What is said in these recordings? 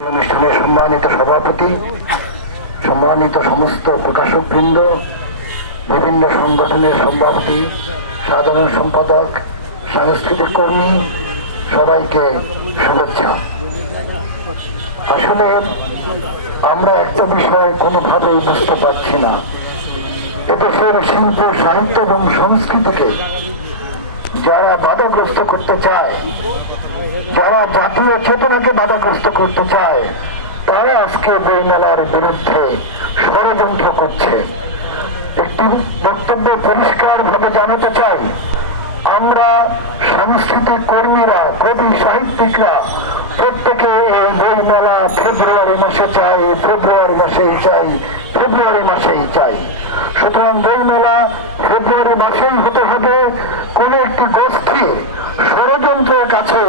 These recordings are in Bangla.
অনুষ্ঠানের সম্মানিত সভাপতি, সম্মানিত সমস্ত প্রকাশক বৃন্দ বিভিন্ন সংগঠনের সভাপতি, সাধারণ সম্পাদক, সাংস্কৃতিক কর্মী, সবাইকে শুভেচ্ছা। আসলে আমরা একটা বিষয় কোনোভাবেই বুঝতে পারছি না। এদেশের শিল্প, সাহিত্য এবং সংস্কৃতিকে যারা বাধাগ্রস্ত করতে চায়, যারা জাতীয় চেতনাকে বাধাগ্রস্ত করতে চায়, তারা আজকে বইমেলার বিরুদ্ধে ষড়যন্ত্র করছে। একটি বক্তব্য পরিষ্কার ভাবে জানাতে চাই, আমরা সাংস্কৃতিক কর্মীরা, কবি সাহিত্যিকরা প্রত্যেকে এই বইমেলা ফেব্রুয়ারি মাসে চাই, ফেব্রুয়ারি মাসেই চাই, ফেব্রুয়ারি মাসেই চাই। সুতরাং বইমেলা ফেব্রুয়ারি মাসেই হতে হবে কোন একটি গোষ্ঠী ষড়যন্ত্রের কাছে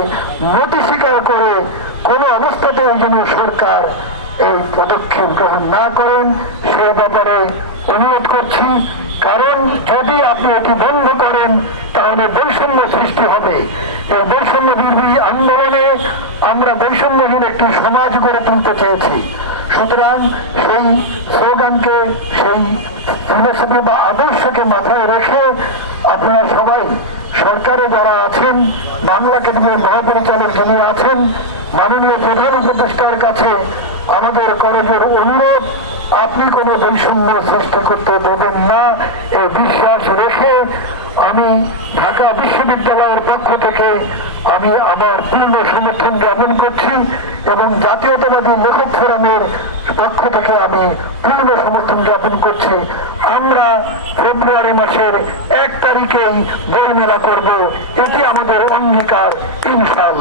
নতি স্বীকার করে কোন অবস্থাতেই যেন সরকার এই পদক্ষেপ গ্রহণ না করেন, সে ব্যাপারে অনুরোধ করছি। কারণ যদি আপনি এটি বন্ধ করেন, তাহলে বৈষম্য সৃষ্টি হবে। এই বৈষম্য বিরোধী আন্দোলনে আমরা বৈষম্যহীন একটি সমাজ গড়ে তুলতে চেয়েছি। সুতরাং সেই স্লোগানকে, সেই ফিলোসফি বা আদর্শকে মাথায় রেখে যারা আছেন বাংলা একাডেমির মহাপরিচালক যিনি আছেন, মাননীয় প্রধান উপদেষ্টার কাছে আমাদের করজের অনুরোধ, আপনি কোনো বৈষম্য সৃষ্টি করতে দেবেন না। এই বিশ্বাস রেখে আমি ঢাকা বিশ্ববিদ্যালয়ের পক্ষ থেকে আমি আমার পূর্ণ সমর্থন জ্ঞাপন করছি এবং জাতীয়তাবাদী লেখক ফোরামের পক্ষ থেকে আমরা ফেব্রুয়ারি মাসের এক তারিখেই বইমেলা করব। এটি আমাদের অঙ্গীকার ইনশাল